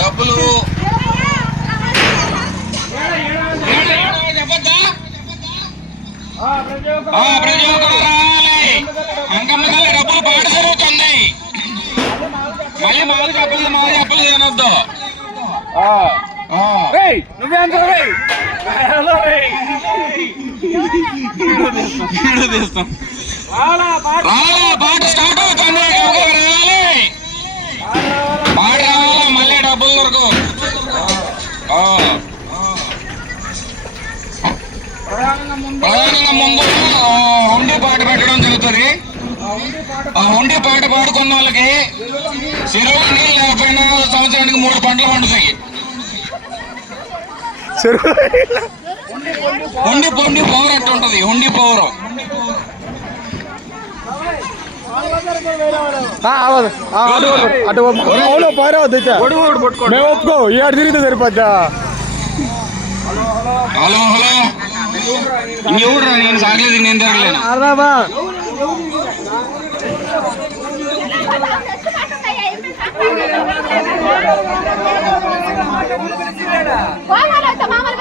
డబ్బులు ప్రతి ఒక్కరు రావాలి. అంకమ్మ తల్లి డబ్బులు పాట జరుగుతుంది. మళ్ళీ మాది చెప్పలేదు అనొద్దు. తీస్తాం. పాట స్టార్ట్ అవుతుంది. రావాలి, పాట రావాలా, మళ్ళీ డబ్బులు దొరకవు. ప్రధానంగా ముందు హుండీ పాట పెట్టడం జరుగుతుంది. ఆ హుండీ పాట పాడుకున్న వాళ్ళకి చెరువు నీళ్ళు లేకపోయినా సంవత్సరానికి 3 పంటలు పండుతాయి. హుండీ పవర్ అట్టు ఉంటుంది. హుండీ పవర్ ఒప్పుకో ఏడు తిరిగితే సరిపోద్దా. హలో ఇంకెవరు నేను సాగలేదు, నేను తిరగలేను. మామూలు